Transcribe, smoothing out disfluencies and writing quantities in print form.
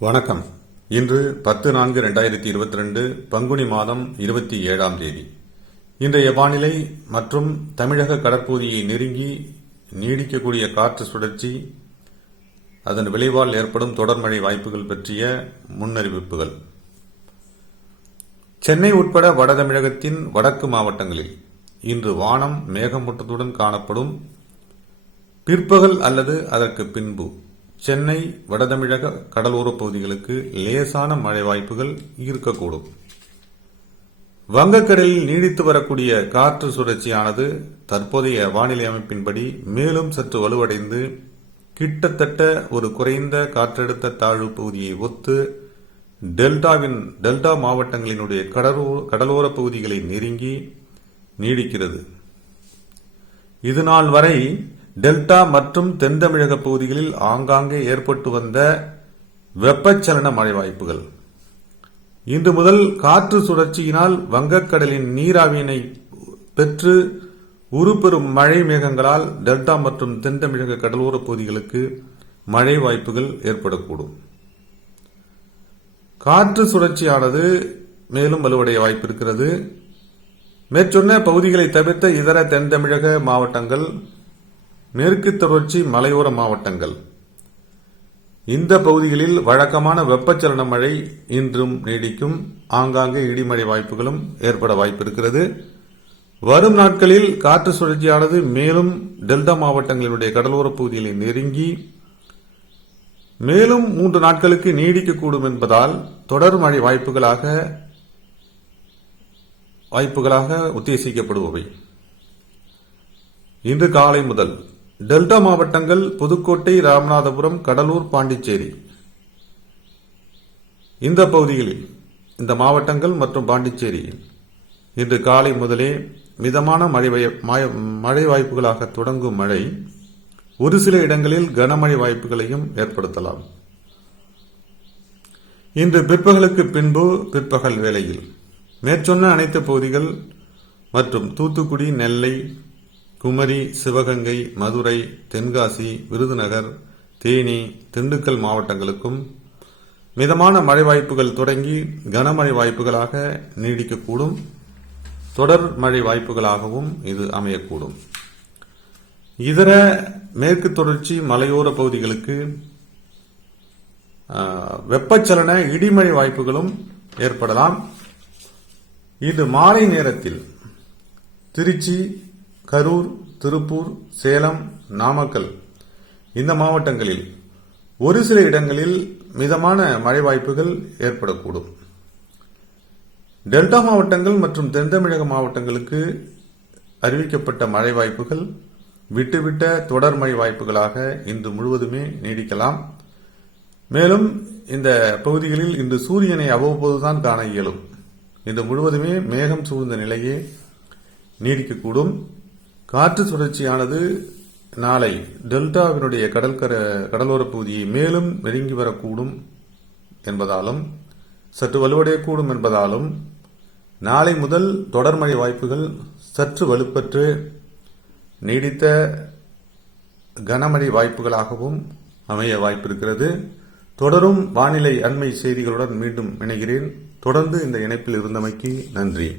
வணக்கம். இன்று 10/4/2022 பங்குனி மாதம் 27ஆம் தேதி. இன்றைய வானிலை மற்றும் தமிழக கடற்பகுதியை நெருங்கி நீடிக்கக்கூடிய காற்று சுழற்சி, அதன் விளைவால் ஏற்படும் தொடர்மழை வாய்ப்புகள் பற்றிய முன்னறிவிப்புகள். சென்னை உட்பட வட தமிழகத்தின் வடக்கு மாவட்டங்களில் இன்று வானம் மேகமூட்டத்துடன் காணப்படும். பிற்பகல் அல்லது அதற்கு பின்பு சென்னை வடதமிழக கடலோரப் பகுதிகளுக்கு லேசான மழை வாய்ப்புகள் இருக்கக்கூடும். வங்கக்கடலில் நீடித்து வரக்கூடிய காற்று சுழற்சியானது தற்போதைய வானிலை அமைப்பின்படி மேலும் சற்று வலுவடைந்து கிட்டத்தட்ட ஒரு குறைந்த காற்றழுத்த தாழ்வு பகுதியை ஒத்து டெல்டா மாவட்டங்களினுடைய கடலோர பகுதிகளை நெருங்கி நீடிக்கிறது. இதுநாள் வரை டெல்டா மற்றும் தென் தமிழக பகுதிகளில் ஆங்காங்கே ஏற்பட்டு வந்த வெப்பச்சலன மழை வாய்ப்புகள் இன்று முதல் காற்று சுழற்சியினால் வங்கக்கடலின் நீராவியினை பெற்று உருப்பெறும் மழை மேகங்களால் டெல்டா மற்றும் தென் தமிழக கடலோர பகுதிகளுக்கு மழை வாய்ப்புகள் ஏற்படக்கூடும். காற்று சுழற்சியானது மேலும் வலுவடைய வாய்ப்பு இருக்கிறது. மேற்சொன்ன பகுதிகளை தவிர்த்த இதர தென் தமிழக மாவட்டங்கள், மேற்கு தொடர்ச்சி மலையோர மாவட்டங்கள், இந்த பகுதிகளில் வழக்கமான வெப்பச்சலன மழை இன்றும் நீடிக்கும். ஆங்காங்கே இடிமழை வாய்ப்புகளும் ஏற்பட வாய்ப்பு இருக்கிறது. வரும் நாட்களில் காற்று சுழற்சியானது மேலும் டெல்டா மாவட்டங்களுடைய கடலோர பகுதிகளை நெருங்கி மேலும் 3 நாட்களுக்கு நீடிக்கக்கூடும் என்பதால் தொடர் மழை வாய்ப்புகளாக உத்தேசிக்கப்படுபவை. இன்று காலை முதல் டெல்டா மாவட்டங்கள் புதுக்கோட்டை, ராமநாதபுரம், கடலூர், பாண்டிச்சேரி, இந்த பகுதிகளில், இந்த மாவட்டங்கள் மற்றும் பாண்டிச்சேரி இன்று காலை முதலே மிதமான மழை வாய்ப்புகளாக தொடங்கும் மழை ஒரு சில இடங்களில் கனமழை வாய்ப்புகளையும் ஏற்படுத்தலாம். இன்று பிற்பகலுக்கு பின்பு பிற்பகல் வேளையில் மேற்சொன்ன அனைத்து பகுதிகள் மற்றும் தூத்துக்குடி, நெல்லை, குமரி, சிவகங்கை, மதுரை, தென்காசி, விருதுநகர், தேனி, திண்டுக்கல் மாவட்டங்களுக்கும் மிதமான மழை வாய்ப்புகள் தொடங்கி கனமழை வாய்ப்புகளாக நீடிக்கக்கூடும். தொடர் மழை வாய்ப்புகளாகவும் இது அமையக்கூடும். இதர மேற்கு தொடர்ச்சி மலையோர பகுதிகளுக்கு வெப்பச்சலன இடிமழை வாய்ப்புகளும் ஏற்படலாம். இது மாலை நேரத்தில் திருச்சி, கரூர், திருப்பூர், சேலம், நாமக்கல் இந்த மாவட்டங்களில் ஒரு சில இடங்களில் மிதமான மழை வாய்ப்புகள் ஏற்படக்கூடும். டெல்டா மாவட்டங்கள் மற்றும் தென் தமிழக மாவட்டங்களுக்கு அறிவிக்கப்பட்ட மழை வாய்ப்புகள் விட்டுவிட்ட தொடர் மழை வாய்ப்புகளாக இன்று முழுவதுமே நீடிக்கலாம். மேலும் இந்த பகுதிகளில் இன்று சூரியனை அவ்வப்போதுதான் காண இயலும். இன்று முழுவதுமே மேகம் சூழ்ந்த நிலையே நீடிக்கக்கூடும். காற்று சுழற்சியானது நாளை டெல்டாவினுடைய கடலோர பகுதியை மேலும் நெருங்கி வரக்கூடும் என்பதாலும் சற்று வலுவடையக்கூடும் என்பதாலும் நாளை முதல் தொடர்மழை வாய்ப்புகள் சற்று வலுப்பெற்று நீடித்த கனமழை வாய்ப்புகளாகவும் அமைய வாய்ப்பிருக்கிறது. தொடரும் வானிலை அண்மை செய்திகளுடன் மீண்டும் இணைகிறேன். தொடர்ந்து இந்த இணைப்பில் இருந்தமைக்கு நன்றி.